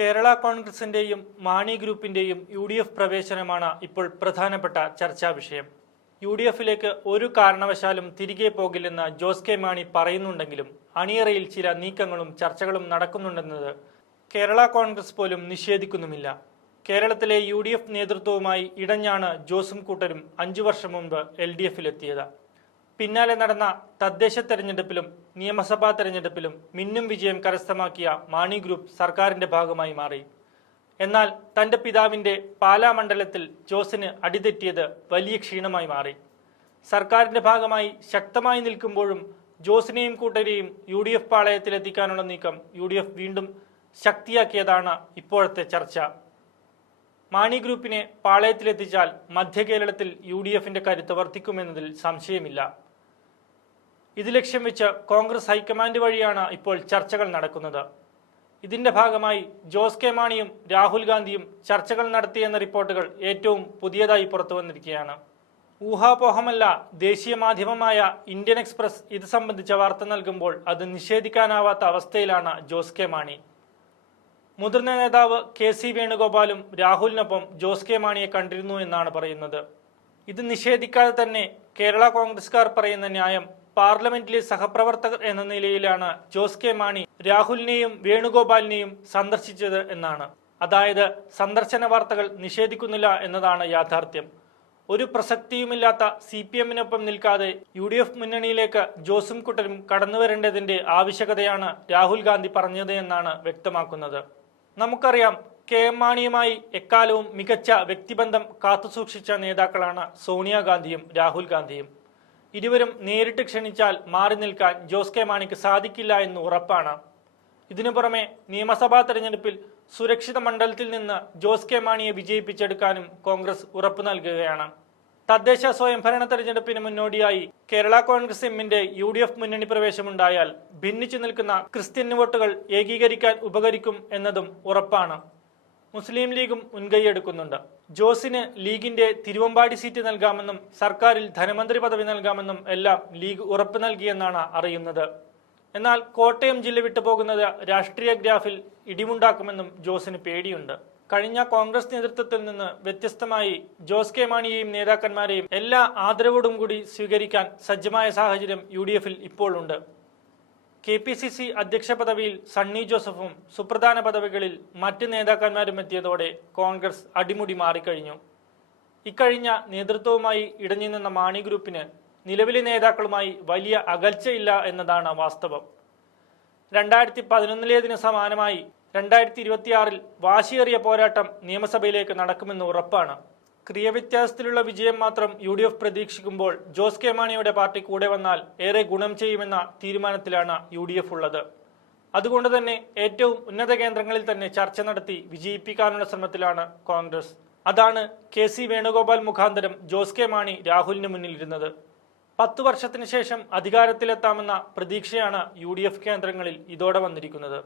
കേരള കോൺഗ്രസിന്റെയും മാണി ഗ്രൂപ്പിന്റെയും U D F പ്രവേശനമാണ് ഇപ്പോൾ പ്രധാനപ്പെട്ട ചർച്ചാ വിഷയം. യു ഡി എഫിലേക്ക് ഒരു കാരണവശാലും തിരികെ പോകില്ലെന്ന് ജോസ് കെ മാണി പറയുന്നുണ്ടെങ്കിലും അണിയറയിൽ ചില നീക്കങ്ങളും ചർച്ചകളും നടക്കുന്നുണ്ടെന്നത് കേരള കോൺഗ്രസ് പോലും നിഷേധിക്കുന്നുമില്ല. കേരളത്തിലെ യു ഡി എഫ് നേതൃത്വവുമായി ഇടഞ്ഞാണ് ജോസും കൂട്ടരും അഞ്ചു വർഷം മുമ്പ് എൽ ഡി എഫിലെത്തിയത്. പിന്നാലെ നടന്ന തദ്ദേശ തെരഞ്ഞെടുപ്പിലും നിയമസഭാ തെരഞ്ഞെടുപ്പിലും മിന്നും വിജയം കരസ്ഥമാക്കിയ മാണി ഗ്രൂപ്പ് സർക്കാരിന്റെ ഭാഗമായി മാറി. എന്നാൽ തന്റെ പിതാവിന്റെ പാലാ മണ്ഡലത്തിൽ ജോസിന് അടിതെറ്റിയത് വലിയ ക്ഷീണമായി മാറി. സർക്കാരിന്റെ ഭാഗമായി ശക്തമായി നിൽക്കുമ്പോഴും ജോസിനെയും കൂട്ടരെയും യു ഡി എഫ് പാളയത്തിലെത്തിക്കാനുള്ള നീക്കം യു ഡി എഫ് വീണ്ടും ശക്തിയാക്കിയതാണ് ഇപ്പോഴത്തെ ചർച്ച. മാണി ഗ്രൂപ്പിനെ പാളയത്തിലെത്തിച്ചാൽ മധ്യ കേരളത്തിൽ യു ഡി എഫിന്റെ കരുത്ത് വർദ്ധിക്കുമെന്നതിൽ സംശയമില്ല. ഇത് ലക്ഷ്യം വെച്ച് കോൺഗ്രസ് ഹൈക്കമാൻഡ് വഴിയാണ് ഇപ്പോൾ ചർച്ചകൾ നടക്കുന്നത്. ഇതിന്റെ ഭാഗമായി ജോസ് കെ മാണിയും രാഹുൽ ഗാന്ധിയും ചർച്ചകൾ നടത്തിയെന്ന റിപ്പോർട്ടുകൾ ഏറ്റവും പുതിയതായി പുറത്തു വന്നിരിക്കുകയാണ്. ഊഹാപോഹമല്ല ദേശീയ മാധ്യമമായ ഇന്ത്യൻ എക്സ്പ്രസ് ഇത് സംബന്ധിച്ച വാർത്ത നൽകുമ്പോൾ അത് നിഷേധിക്കാനാവാത്ത അവസ്ഥയിലാണ് ജോസ് കെ മാണി. മുതിർന്ന നേതാവ് കെ സി വേണുഗോപാലും രാഹുലിനൊപ്പം ജോസ് കെ മാണിയെ കണ്ടിരുന്നു എന്നാണ് പറയുന്നത്. ഇത് നിഷേധിക്കാതെ തന്നെ കേരള കോൺഗ്രസ്കാർ പറയുന്ന ന്യായം പാർലമെന്റിലെ സഹപ്രവർത്തകർ എന്ന നിലയിലാണ് ജോസ് കെ മാണി രാഹുലിനെയും വേണുഗോപാലിനെയും സന്ദർശിച്ചത് എന്നാണ്. അതായത് സന്ദർശന വാർത്തകൾ നിഷേധിക്കുന്നില്ല എന്നതാണ് യാഥാർത്ഥ്യം. ഒരു പ്രസക്തിയുമില്ലാത്ത സി പി എമ്മിനൊപ്പം നിൽക്കാതെ യു ഡി എഫ് മുന്നണിയിലേക്ക് ജോസും കുട്ടനും കടന്നുവരേണ്ടതിന്റെ ആവശ്യകതയാണ് രാഹുൽ ഗാന്ധി പറഞ്ഞത് എന്നാണ് വ്യക്തമാക്കുന്നത്. നമുക്കറിയാം കെ എം മാണിയുമായി എക്കാലവും മികച്ച വ്യക്തിബന്ധം കാത്തുസൂക്ഷിച്ച നേതാക്കളാണ് സോണിയാഗാന്ധിയും രാഹുൽ ഗാന്ധിയും. ഇരുവരും നേരിട്ട് ക്ഷണിച്ചാൽ മാറി നിൽക്കാൻ ജോസ് കെ മാണിക്ക് സാധിക്കില്ല എന്ന് ഉറപ്പാണ്. ഇതിനു പുറമെ നിയമസഭാ തെരഞ്ഞെടുപ്പിൽ സുരക്ഷിത മണ്ഡലത്തിൽ നിന്ന് ജോസ് കെ മാണിയെ വിജയിപ്പിച്ചെടുക്കാനും കോൺഗ്രസ് ഉറപ്പു നൽകുകയാണ്. തദ്ദേശ സ്വയംഭരണ തെരഞ്ഞെടുപ്പിന് മുന്നോടിയായി കേരള കോൺഗ്രസ് എമ്മിന്റെ യു ഡി എഫ് മുന്നണി പ്രവേശമുണ്ടായാൽ ഭിന്നിച്ചു നിൽക്കുന്ന ക്രിസ്ത്യൻ വോട്ടുകൾ ഏകീകരിക്കാൻ ഉപകരിക്കും എന്നതും ഉറപ്പാണ്. മുസ്ലിം ലീഗും മുൻകൈയെടുക്കുന്നുണ്ട് ജോസിന് ലീഗിന്റെ തിരുവമ്പാടി സീറ്റ് നൽകാമെന്നും സർക്കാരിൽ ധനമന്ത്രി പദവി നൽകാമെന്നും എല്ലാം ലീഗ് ഉറപ്പ് നൽകിയെന്നാണ് അറിയുന്നത്. എന്നാൽ കോട്ടയം ജില്ല വിട്ടുപോകുന്നത് രാഷ്ട്രീയ ഗ്രാഫിൽ ഇടിമുണ്ടാക്കുമെന്നും ജോസിന് പേടിയുണ്ട്. കഴിഞ്ഞ കോൺഗ്രസ് നേതൃത്വത്തിൽ നിന്ന് വ്യത്യസ്തമായി ജോസ് കെ മാണിയെയും നേതാക്കന്മാരെയും എല്ലാ ആദരവോടും കൂടി സ്വീകരിക്കാൻ സജ്ജമായ സാഹചര്യം യു ഉണ്ട് കെ പി സി സി അധ്യക്ഷ പദവിയിൽ സണ്ണി ജോസഫും സുപ്രധാന പദവികളിൽ മറ്റ് നേതാക്കന്മാരും എത്തിയതോടെ കോൺഗ്രസ് അടിമുടി മാറിക്കഴിഞ്ഞു. ഇക്കഴിഞ്ഞ നേതൃത്വവുമായി ഇടഞ്ഞു നിന്ന മാണി ഗ്രൂപ്പിന് നിലവിലെ നേതാക്കളുമായി വലിയ അകൽച്ചയില്ല എന്നതാണ് വാസ്തവം. രണ്ടായിരത്തി പതിനൊന്നിലേതിന് സമാനമായി രണ്ടായിരത്തി ഇരുപത്തിയാറിൽ വാശിയേറിയ പോരാട്ടം നിയമസഭയിലേക്ക് നടക്കുമെന്ന് ഉറപ്പാണ്. ക്രിയവ്യത്യാസത്തിലുള്ള വിജയം മാത്രം യു ഡി എഫ് പ്രതീക്ഷിക്കുമ്പോൾ ജോസ് കെ മാണിയുടെ പാർട്ടി കൂടെ വന്നാൽ ഏറെ ഗുണം ചെയ്യുമെന്ന തീരുമാനത്തിലാണ് യു ഡി എഫ് ഉള്ളത്. അതുകൊണ്ട് തന്നെ ഏറ്റവും ഉന്നത കേന്ദ്രങ്ങളിൽ തന്നെ ചർച്ച നടത്തി വിജയിപ്പിക്കാനുള്ള ശ്രമത്തിലാണ് കോൺഗ്രസ്. അതാണ് കെ സി വേണുഗോപാൽ മുഖാന്തരം ജോസ് കെ മാണി രാഹുലിന് മുന്നിലിരുന്നത്. പത്തു വർഷത്തിന് ശേഷം അധികാരത്തിലെത്താമെന്ന പ്രതീക്ഷയാണ് യു കേന്ദ്രങ്ങളിൽ ഇതോടെ വന്നിരിക്കുന്നത്.